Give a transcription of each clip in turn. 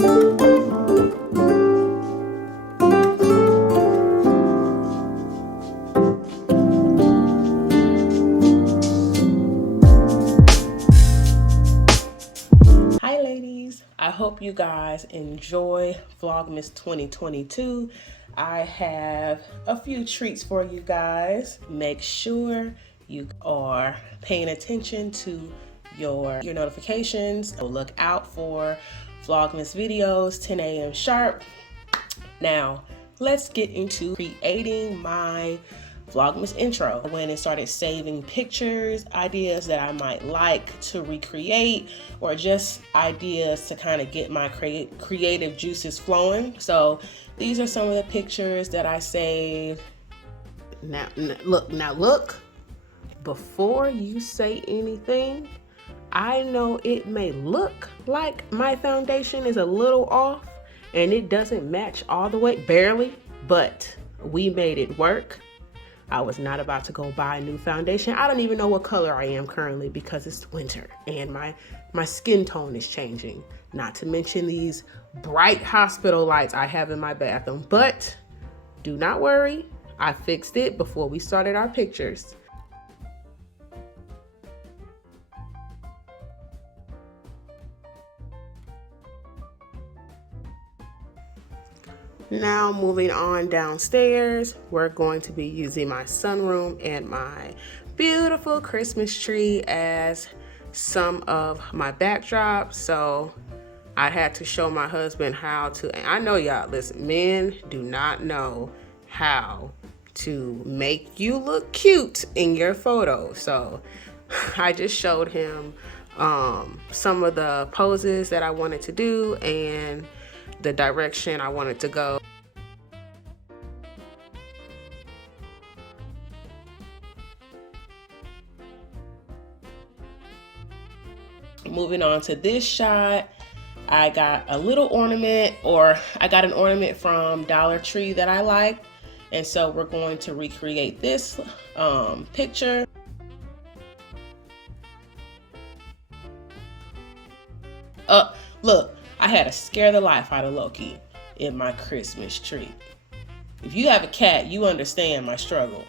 Hi ladies, I hope you guys enjoy Vlogmas 2022. I have a few treats for you guys. Make sure you are paying attention to your notifications. So look out for Vlogmas videos 10 a.m. sharp. Now, let's get into creating my Vlogmas intro. When it started saving pictures, ideas that I might like to recreate, or just ideas to kind of get my creative juices flowing. So these are some of the pictures that I saved. Now look, before you say anything, I know it may look like my foundation is a little off and it doesn't match all the way, barely, but we made it work. I was not about to go buy a new foundation. I don't even know what color I am currently because it's winter and my skin tone is changing. Not to mention these bright hospital lights I have in my bathroom, but do not worry. I fixed it before we started our pictures. Now moving on downstairs, we're going to be using my sunroom and my beautiful Christmas tree as some of my backdrops. So I had to show my husband how to, and I know y'all, listen, men do not know how to make you look cute in your photo. So I just showed him some of the poses that I wanted to do and the direction I wanted to go. Moving on to this shot, I got a little ornament, or I got an ornament from Dollar Tree that I like. And so we're going to recreate this picture. Look, I had to scare the life out of Loki in my Christmas tree. If you have a cat, you understand my struggle.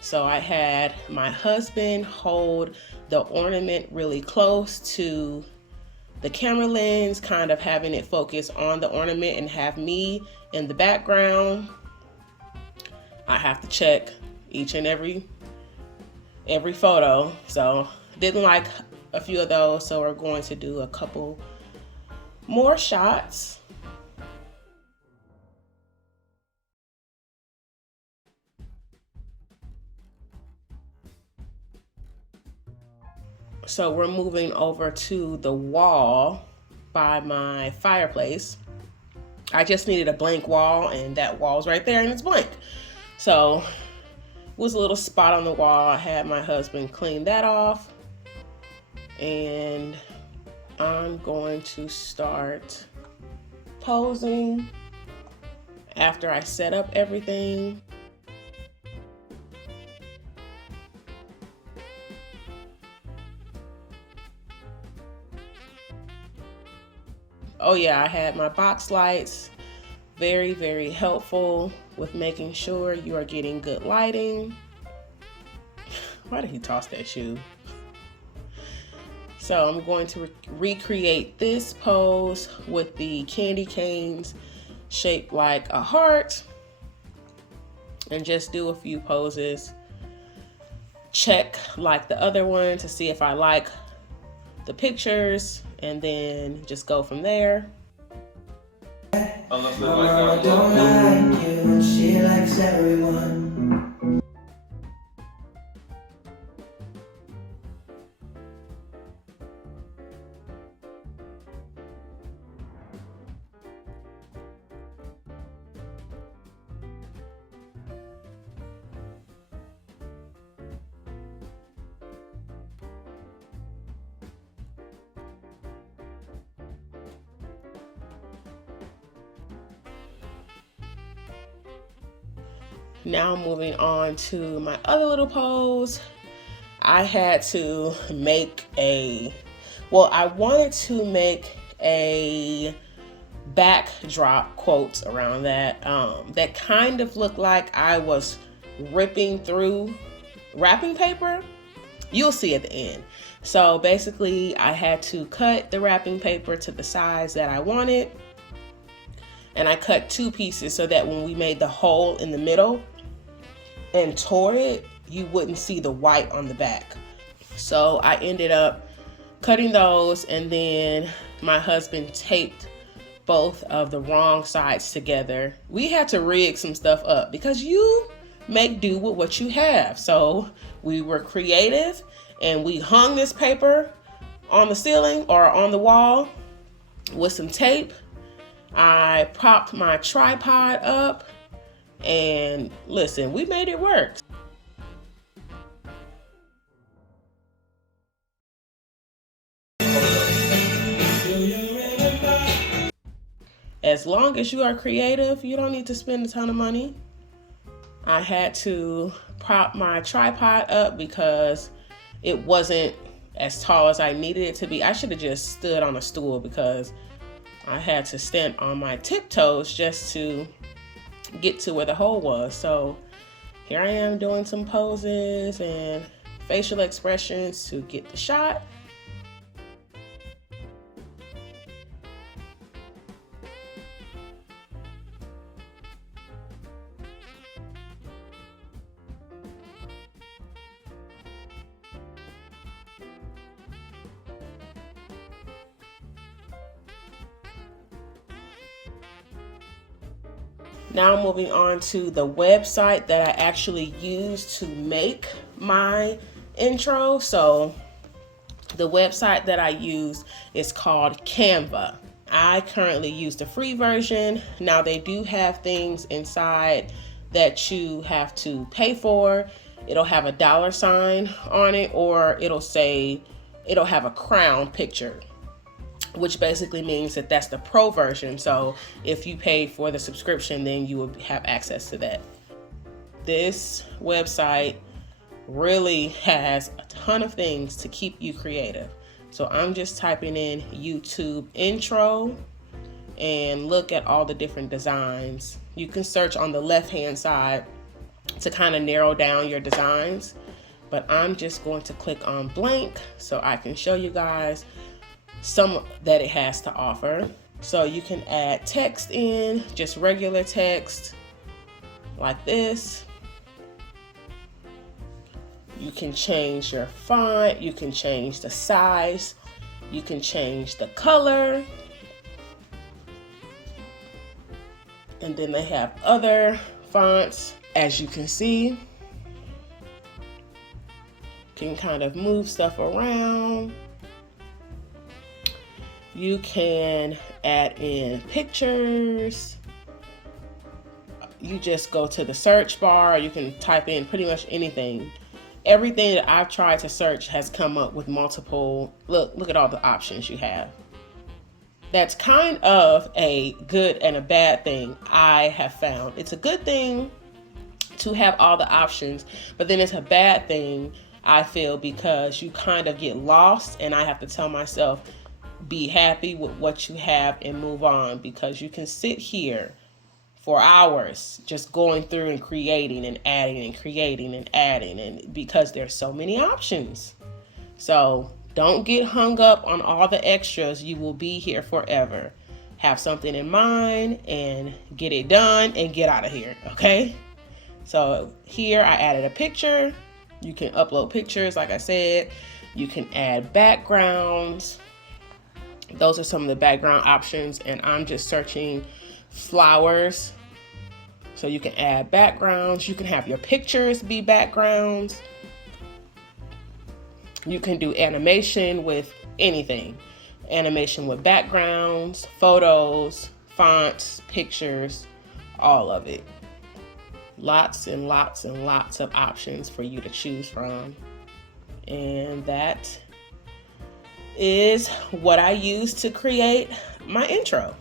So I had my husband hold the ornament really close to the camera lens, kind of having it focus on the ornament, and have me in the background. I have to check each and every photo. So didn't like a few of those, so we're going to do a couple more shots. So we're moving over to the wall by my fireplace. I just needed a blank wall, and that wall's right there and it's blank. So it was a little spot on the wall. I had my husband clean that off, and I'm going to start posing after I set up everything. Oh yeah, I had my box lights. Very, very helpful with making sure you are getting good lighting. Why did he toss that shoe? So I'm going to recreate this pose with the candy canes shaped like a heart, and just do a few poses. Check like the other one to see if I like the pictures, and then just go from there. Unless I don't like you and she likes everyone. Now moving on to my other little pose. I had to make I wanted to make a backdrop, quotes around that, that kind of looked like I was ripping through wrapping paper. You'll see at the end. So basically I had to cut the wrapping paper to the size that I wanted. And I cut 2 pieces so that when we made the hole in the middle and tore it, you wouldn't see the white on the back. So I ended up cutting those, and then my husband taped both of the wrong sides together. We had to rig some stuff up because you make do with what you have. So we were creative and we hung this paper on the ceiling or on the wall with some tape. I propped my tripod up, and listen, we made it work. As long as you are creative, you don't need to spend a ton of money. I had to prop my tripod up because it wasn't as tall as I needed it to be. I should have just stood on a stool because I had to stand on my tiptoes just to get to where the hole was. So here I am doing some poses and facial expressions to get the shot. Now moving on to the website that I actually used to make my intro. So the website that I use is called Canva. I currently use the free version. Now they do have things inside that you have to pay for. It'll have a $sign on it, or it'll have a crown picture, which basically means that that's the pro version. So if you pay for the subscription, then you will have access to that. This website really has a ton of things to keep you creative. So I'm just typing in YouTube intro and look at all the different designs. You can search on the left-hand side to kind of narrow down your designs, but I'm just going to click on blank so I can show you guys some that it has to offer. So you can add text in, just regular text like this. You can change your font, you can change the size, you can change the color. And then they have other fonts, as you can see. You can kind of move stuff around. You can add in pictures. You just go to the search bar. You can type in pretty much anything. Everything that I've tried to search has come up with multiple. Look at all the options you have. That's kind of a good and a bad thing, I have found. It's a good thing to have all the options, but then it's a bad thing, I feel, because you kind of get lost, and I have to tell myself, be happy with what you have and move on, because you can sit here for hours just going through and creating and adding and creating and adding, and because there's so many options. So don't get hung up on all the extras. You will be here forever. Have something in mind and get it done and get out of here, okay? So here I added a picture. You can upload pictures, like I said. You can add backgrounds. Those are some of the background options, and I'm just searching flowers. So you can add backgrounds. You can have your pictures be backgrounds. You can do animation with anything. Animation with backgrounds, photos, fonts, pictures, all of it. Lots and lots and lots of options for you to choose from. And that is what I use to create my intro.